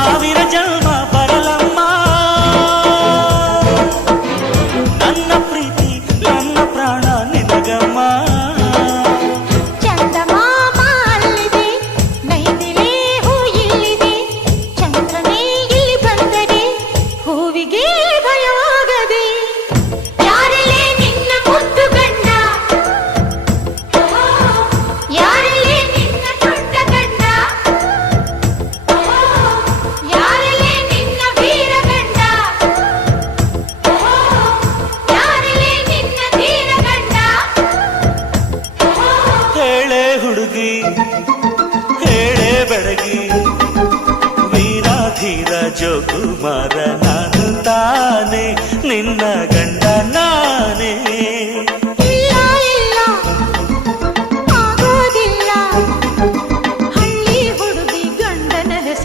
ಸಾವಿರ ಜನ್ಮ ಬರಲಮ್ಮ ನನ್ನ ಪ್ರೀತಿ ನನ್ನ ಪ್ರಾಣ ನಿನಗಮ್ಮ ಹುಡುಗಿ ಹೇಳೆ ಬೆಳಗಿ ವೀರಾಧೀರ ಜೋಕುಮಾರ ನಾನು ತಾನೆ ನಿನ್ನ ಗಂಡ